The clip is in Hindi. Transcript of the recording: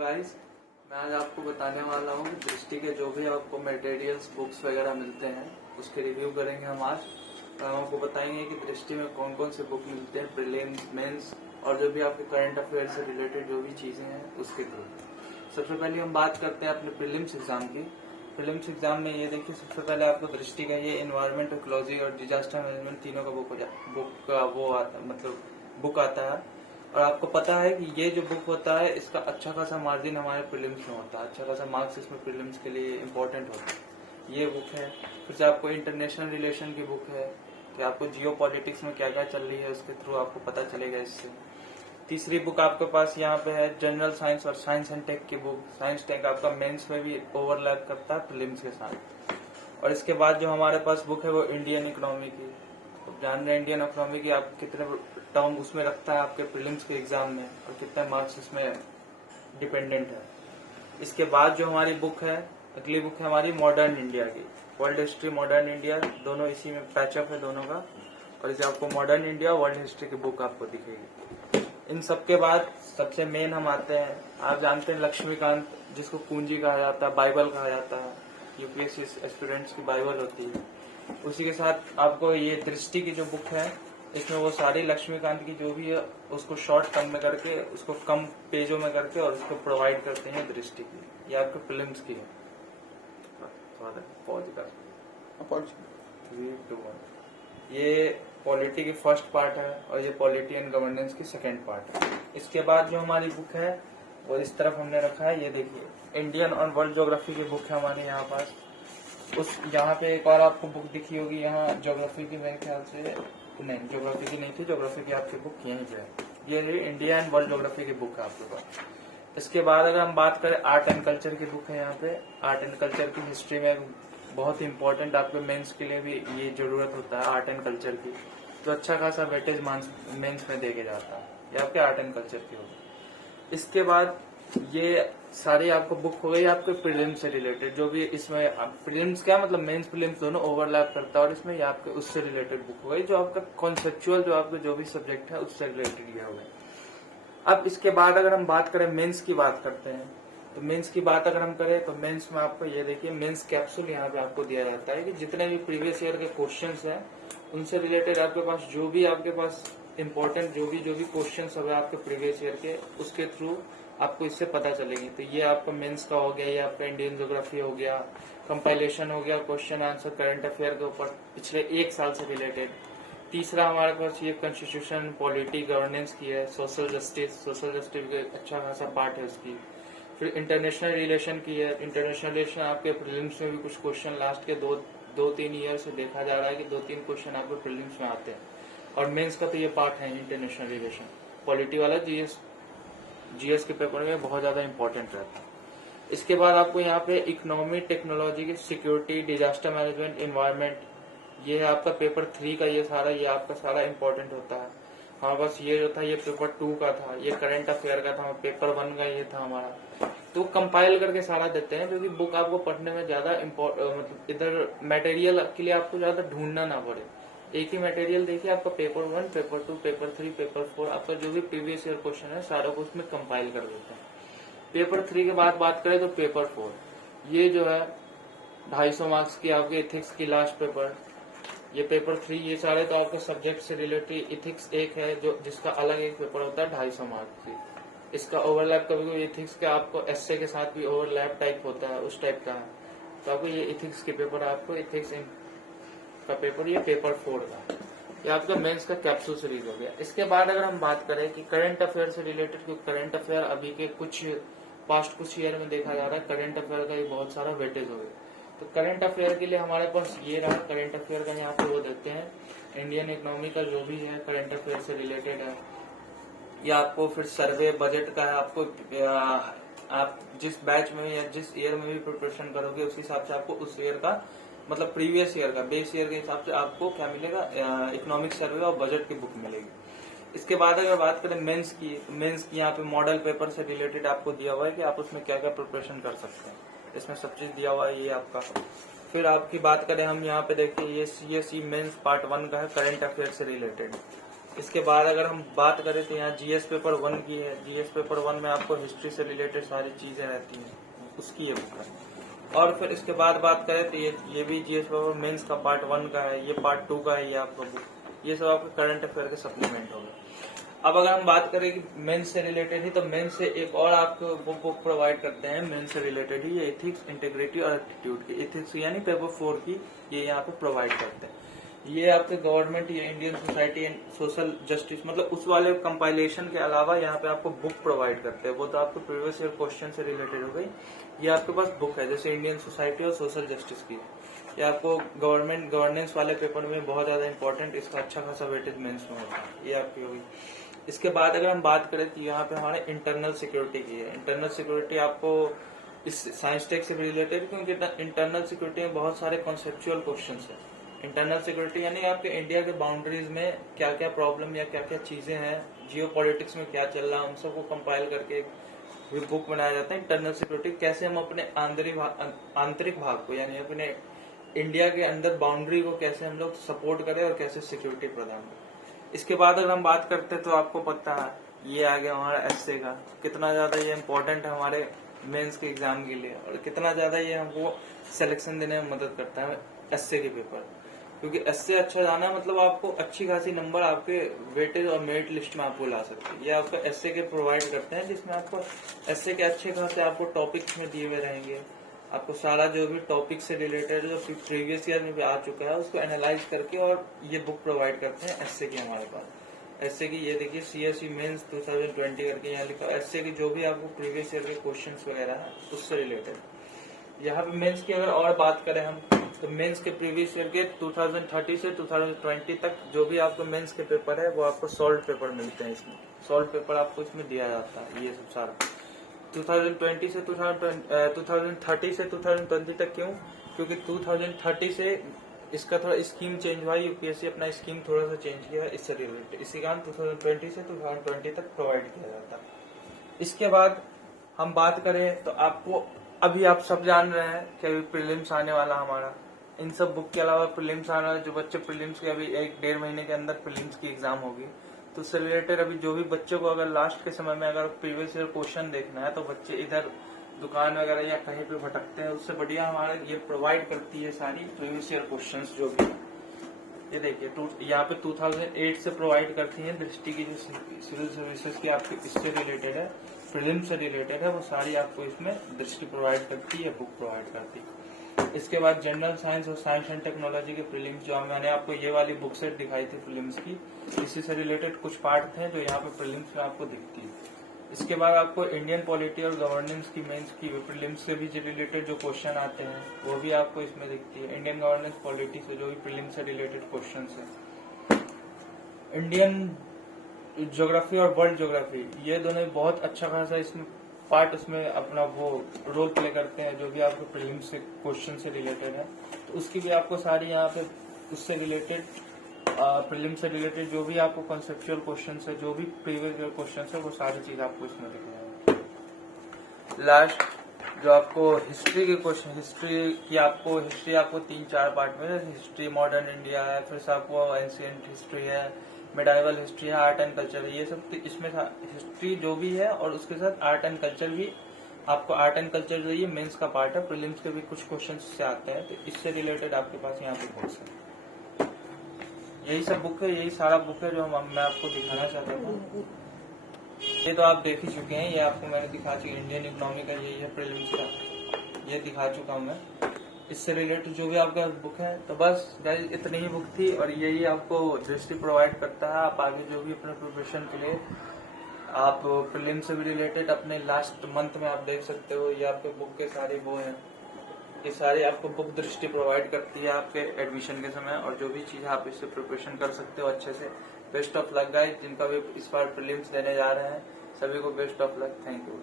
गाइस, मैं आज आपको बताने वाला हूँ कि दृष्टि के जो भी आपको मटेरियल्स बुक्स वगैरह मिलते हैं उसके रिव्यू करेंगे हम आज। और हम आपको बताएंगे कि दृष्टि में कौन कौन से बुक मिलते हैं, प्रीलिम्स, मेंस और जो भी आपके करंट अफेयर से रिलेटेड जो भी चीज़ें हैं उसके थ्रू। सबसे पहले हम बात करते हैं अपने प्रीलिम्स एग्जाम की। प्रीलिम्स एग्जाम में ये देखिए, सबसे पहले आपको दृष्टि का ये एनवायरमेंट, इकोलॉजी और डिजास्टर मैनेजमेंट तीनों का बुक आता है। और आपको पता है कि ये जो बुक होता है इसका अच्छा खासा मार्जिन हमारे प्रीलिम्स में होता है, अच्छा खासा मार्क्स इसमें प्रीलिम्स के लिए इम्पोर्टेंट होता है। ये बुक है। फिर से आपको इंटरनेशनल रिलेशन की बुक है कि आपको जियो पॉलिटिक्स में क्या क्या चल रही है उसके थ्रू आपको पता चलेगा इससे। तीसरी बुक आपके पास यहाँ पे है जनरल साइंस और साइंस एंड टेक की बुक। साइंस टेक आपका मेंस में भी ओवरलैप करता है प्रीलिम्स के साथ। और इसके बाद जो हमारे पास बुक है वो इंडियन इकोनॉमी की। तो जान रहे इंडियन इकोनॉमी की आप कितने टर्म उसमें रखता है आपके प्रीलिम्स के एग्जाम में और कितने मार्क्स इसमें डिपेंडेंट है। इसके बाद जो हमारी बुक है, अगली बुक है हमारी मॉडर्न इंडिया की। वर्ल्ड हिस्ट्री, मॉडर्न इंडिया दोनों इसी में पैचअप है दोनों का। और इसे आपको मॉडर्न इंडिया, वर्ल्ड हिस्ट्री की बुक आपको दिखेगी। इन सब के बाद सबसे मेन हम आते हैं, आप जानते हैं लक्ष्मीकांत, जिसको कुंजी कहा जाता है, बाइबल कहा जाता है, यूपीएससी एस्पिरेंट्स की बाइबल होती है। उसी के साथ आपको ये दृष्टि की जो बुक है, इसमें वो सारी लक्ष्मीकांत की जो भी है उसको शॉर्ट टर्म में करके, उसको कम पेजों में करके और उसको प्रोवाइड करते हैं दृष्टि की। ये आपके फिल्म्स की है। ये पॉलिटी की फर्स्ट पार्ट है और ये पॉलिटी एंड गवर्नेंस की सेकेंड पार्ट है। इसके बाद जो हमारी बुक है वो इस तरफ हमने रखा है, ये देखिए इंडियन और वर्ल्ड ज्योग्राफी की बुक है हमारे यहाँ पास। उस यहाँ पे एक और आपको बुक दिखी होगी, यहाँ ज्योग्राफी की मेरे ख्याल से नहीं, ज्योग्राफी की नहीं थी, ज्योग्राफी की आपकी बुक यहीं जो है ये इंडिया एंड वर्ल्ड ज्योग्राफी की बुक है आपके पास। इसके बाद अगर हम बात करें आर्ट एंड कल्चर की बुक है यहाँ पे। आर्ट एंड कल्चर की हिस्ट्री में बहुत इंपॉर्टेंट आपके मेंस के लिए भी ये जरूरत होता है आर्ट एंड कल्चर की, तो अच्छा खासा वेटेज मेंस में देके जाता है। ये आपके आर्ट एंड कल्चर की होगी। इसके बाद ये सारी आपको बुक हो गई आपके प्रीलिम्स से रिलेटेड, जो भी इसमें प्रीलिम्स क्या मतलब मेंस प्रीलिम्स दोनों ओवरलैप करता है। और इसमें ये आपके उससे रिलेटेड बुक हो गई, जो आपका कॉन्सेप्चुअल जो आपके जो भी सब्जेक्ट है उससे रिलेटेड ये हो गए। अब इसके बाद अगर हम बात करें मेंस की बात करते हैं, तो मेंस की बात अगर हम करें तो मेंस में आपको ये देखिए मेंस कैप्सूल यहाँ पे आपको दिया जाता है कि जितने भी प्रीवियस ईयर के क्वेश्चंस हैं उनसे रिलेटेड आपके पास जो भी इम्पोर्टेंट जो भी क्वेश्चंस हो आपके प्रीवियस ईयर के, उसके थ्रू आपको इससे पता चलेगी। तो ये आपका मेंस का हो गया, ये आपका इंडियन ज्योग्राफी हो गया, कंपाइलेशन हो गया, क्वेश्चन आंसर करंट अफेयर के ऊपर पिछले एक साल से रिलेटेड। तीसरा हमारे पास ये कॉन्स्टिट्यूशन, पॉलिटी, गवर्नेंस की है। सोशल जस्टिस के अच्छा खासा पार्ट है उसकी। फिर इंटरनेशनल रिलेशन की है। इंटरनेशनल रिलेशन आपके प्रीलिम्स में भी कुछ क्वेश्चन लास्ट के दो तीन ईयर से देखा जा रहा है कि 2-3 क्वेश्चन आपके प्रीलिम्स में आते हैं। और मेंस का तो ये पार्ट है इंटरनेशनल रिलेशन। पॉलिटी वाला जीएस के पेपर में बहुत ज्यादा इंपॉर्टेंट रहता है। इसके बाद आपको यहाँ पे इकोनॉमी, टेक्नोलॉजी की, सिक्योरिटी, डिजास्टर मैनेजमेंट, एनवायरमेंट, ये है आपका पेपर 3 का। ये आपका सारा इंपॉर्टेंट होता है। हाँ, बस ये जो था ये पेपर 2 का था, ये करंट अफेयर का था, पेपर 1 का ये था हमारा। तो कंपाइल करके सारा देते हैं, क्योंकि बुक आपको पढ़ने में ज्यादा मतलब इधर मटेरियल के लिए आपको ज्यादा ढूंढना ना पड़े। एक ही मटेरियल देखिए, आपका पेपर 1, पेपर 2, पेपर 3, पेपर 4, आपका जो भी प्रीवियस ईयर क्वेश्चन है सारा को उसमें कंपाइल कर देते हैं। पेपर 3 के बाद बात करें तो पेपर 4, ये जो है 250 मार्क्स की आपके इथिक्स की लास्ट पेपर। ये पेपर 3, ये सारे तो आपके सब्जेक्ट से रिलेटेड। इथिक्स एक है जो जिसका अलग एक पेपर होता है 250 मार्क्स की। इसका ओवरलैप कभी इथिक्स के आपको एसए के साथ भी ओवरलैप टाइप होता है, उस टाइप का है। तो आपको ये इथिक्स के पेपर, आपको इथिक्स का पेपर, ये पेपर 4 का, ये आपका मेंस का कैप्सूल सीरीज हो गया। इसके बाद अगर हम बात करें कि करंट अफेयर से रिलेटेड, क्योंकि करंट अफेयर अभी के कुछ ईयर में देखा जा रहा है करंट अफेयर का ही बहुत सारा वेटेज हो गया। तो करंट अफेयर के लिए हमारे पास ये रहा, करंट अफेयर का यहाँ पे वो देते हैं इंडियन इकोनॉमी का जो भी है करंट अफेयर से रिलेटेड है। या आपको फिर सर्वे, बजट का है। आपको आप जिस बैच में या जिस ईयर में भी प्रिपरेशन करोगे उस हिसाब से आपको उस ईयर का मतलब प्रीवियस ईयर का बेस ईयर के हिसाब से आपको क्या मिलेगा, इकोनॉमिक सर्वे और बजट की बुक मिलेगी। इसके बाद अगर बात करें मेंस की, तो मेंस की यहाँ पे मॉडल पेपर से रिलेटेड आपको दिया हुआ है कि आप उसमें क्या क्या प्रिपरेशन कर सकते हैं, इसमें सब चीज दिया हुआ है ये आपका। फिर आपकी बात करें हम यहाँ पे देखिए, ये CSE मेंस पार्ट 1 का है करंट अफेयर से रिलेटेड। इसके बाद अगर हम बात करें तो यहाँ जीएस पेपर 1 की है। जीएस पेपर 1 में आपको हिस्ट्री से रिलेटेड सारी चीजें रहती हैं, उसकी ये बुक है। और फिर इसके बाद बात करें तो ये भी जीएस पेपर मेंस का पार्ट 1 का है, ये पार्ट 2 का है, ये आपका बुक। ये सब आपके करंट अफेयर के सप्लीमेंट हो गए। अब अगर हम बात करें कि मेंस से रिलेटेड ही, तो मेंस से एक और आपको बुक प्रोवाइड करते हैं मेंस से रिलेटेड ही, ये एथिक्स, इंटीग्रिटी और एप्टीट्यूड की। एथिक्स यानी पेपर 4 की ये यहाँ पे प्रोवाइड करते हैं। ये आपके गवर्नमेंट, ये Indian society and social justice, मतलब उस वाले कंपाइलेशन के अलावा यहाँ पे आपको बुक प्रोवाइड करते हैं। वो तो आपको प्रीवियस ईयर क्वेश्चन से रिलेटेड हो गई। ये आपके पास बुक है जैसे इंडियन सोसाइटी और सोशल जस्टिस की। ये आपको गवर्नमेंट गवर्नेंस वाले पेपर में बहुत ज्यादा इंपॉर्टेंट, इसका अच्छा खासा वेटेज मेंस में होता है। ये आपकी होगी। इसके बाद अगर हम बात करें तो यहाँ पे हमारे इंटरनल सिक्योरिटी की है। इंटरनल सिक्योरिटी आपको इस साइंस टेक से रिलेटेड, क्योंकि इंटरनल सिक्योरिटी में बहुत सारे कॉन्सेप्चुअल क्वेश्चंस हैं। इंटरनल सिक्योरिटी यानी आपके इंडिया के बाउंड्रीज में क्या क्या प्रॉब्लम या क्या क्या चीजें हैं, जियो पॉलिटिक्स में क्या चल रहा है, उन सबको कंपाइल करके एक बुक बनाया जाता है। इंटरनल सिक्योरिटी कैसे हम अपने आंतरिक भाग को, यानी अपने इंडिया के अंदर बाउंड्री को कैसे हम लोग सपोर्ट करें और कैसे सिक्योरिटी प्रदान करें। इसके बाद अगर हम बात करते हैं तो आपको पता है ये आ गया हमारा एसए का, कितना ज्यादा ये इम्पोर्टेंट है हमारे मेंस के एग्जाम के लिए, और कितना ज्यादा ये हमको सिलेक्शन देने में मदद करता है एसए के पेपर। क्योंकि एसए अच्छा जाना मतलब आपको अच्छी खासी नंबर आपके वेटेज और मेरिट लिस्ट में आपको ला सकते हैं। ये आपको एसए के प्रोवाइड करते हैं, जिसमें आपको एसए के अच्छे खासे आपको टॉपिक्स में दिए हुए रहेंगे। आपको सारा जो भी टॉपिक से रिलेटेड जो प्रीवियस ईयर में भी आ चुका है उसको एनालाइज करके और ये बुक प्रोवाइड करते हैं एसए की हमारे पास। एसए की ये देखिए सीएसई मेंस 2020 करके यहाँ लिखा। एसए की जो भी आपको प्रीवियस ईयर के क्वेश्चंस वगैरह है उससे रिलेटेड। यहाँ पे मेंस की अगर और बात करें हम, तो मेंस के प्रीवियस ईयर के 2030 से 2020 तक जो भी आपको मेंस के पेपर है वो आपको सॉल्व पेपर मिलते हैं। इसमें सॉल्व पेपर आपको इसमें दिया जाता है। ये सब सारा 2030 से 2020 तक क्यों? क्योंकि 2030 से इसका थोड़ा स्कीम चेंज हुआ, यूपीएससी अपना स्कीम थोड़ा सा चेंज किया है इससे रिलेटेड। इसी कारण 2020 से 2020 तक प्रोवाइड किया जाता है। इसके बाद हम बात करें तो आपको अभी आप सब जान रहे हैं कि अभी प्रीलिम्स आने वाला हमारा। इन सब बुक के अलावा प्रीलिम्स आने वाले जो बच्चे प्रीलिम्स के अभी 1-1.5 महीने के अंदर प्रीलिम्स की एग्जाम होगी, तो उससे रिलेटेड अभी जो भी बच्चों को अगर लास्ट के समय में अगर प्रीवियस ईयर क्वेश्चन देखना है तो बच्चे इधर दुकान वगैरह या कहीं पे भटकते हैं, उससे बढ़िया हमारे ये प्रोवाइड करती है सारी प्रीवियस ईयर क्वेश्चंस जो भी। ये देखिए यहाँ पे 2008 से प्रोवाइड करती है दृष्टि की, जो सिविल सर्विसेज की आपकी इससे रिलेटेड है, प्रीलिम्स से रिलेटेड है, वो सारी आपको इसमें दृष्टि प्रोवाइड करती है, बुक प्रोवाइड करती है। इसके बाद जनरल साइंस और साइंस एंड टेक्नोलॉजी के प्रीलिम्स, जो मैंने आपको ये वाली बुक सेट दिखाई थी प्रीलिम्स की, इसी से रिलेटेड कुछ पार्ट थे जो यहाँ पे प्रीलिम्स में आपको दिखती है। इसके बाद आपको इंडियन पॉलिटी और गवर्नेंस की मेंस की प्रीलिम्स से भी रिलेटेड जो क्वेश्चन आते हैं वो भी आपको इसमें दिखती है। इंडियन गवर्नेंस पॉलिटी से जो भी प्रीलिम्स से रिलेटेड क्वेश्चन है। इंडियन ज्योग्राफी और वर्ल्ड ज्योग्राफी, ये दोनों बहुत अच्छा खासा इसमें पार्ट उसमें अपना वो रोल प्ले करते हैं, जो भी आपको प्रीलिम्स से क्वेश्चन से रिलेटेड है। तो उसकी भी आपको सारी यहाँ पे उससे रिलेटेड प्रीलिम्स से रिलेटेड जो भी आपको कॉन्सेप्चुअल क्वेश्चन है, जो भी प्रीवियस ईयर क्वेश्चन है, वो सारी चीज आपको इसमें दिख जाएगी। लास्ट जो आपको हिस्ट्री के क्वेश्चन, हिस्ट्री आपको 3-4 पार्ट में, हिस्ट्री मॉडर्न इंडिया है, फिर आपको एंशिएंट हिस्ट्री है, मिडाइवल हिस्ट्री है, आर्ट एंड कल्चर है, ये सब इसमें हिस्ट्री जो भी है और उसके साथ आर्ट एंड कल्चर भी। आपको आर्ट एंड कल्चर जो ये मेंस का पार्ट है, प्रीलिम्स के भी कुछ क्वेश्चन से आते हैं, तो इससे रिलेटेड आपके पास यहाँ पे बुक्स है। यही सब बुक है, यही सारा बुक है जो मैं आपको दिखाना चाहता था। ये तो आप देख ही चुके हैं, ये आपको मैंने दिखा चुकी इंडियन इकोनॉमी का, यही है प्रीलिम्स का, ये दिखा चुका हूँ मैं। इससे रिलेटेड जो भी आपका बुक है, तो बस गाइस इतनी ही बुक थी और यही आपको दृष्टि प्रोवाइड करता है। आप आगे जो भी अपने प्रिपरेशन के लिए आप प्रीलिम्स से भी रिलेटेड अपने लास्ट मंथ में आप देख सकते हो, ये आपके बुक के सारे वो हैं, ये सारी आपको बुक दृष्टि प्रोवाइड करती है आपके एडमिशन के समय, और जो भी चीज आप इससे प्रिपरेशन कर सकते हो अच्छे से। बेस्ट ऑफ लक गाइस, जिनका भी इस बार प्रीलिम्स देने जा रहे हैं सभी को best of luck. Thank you.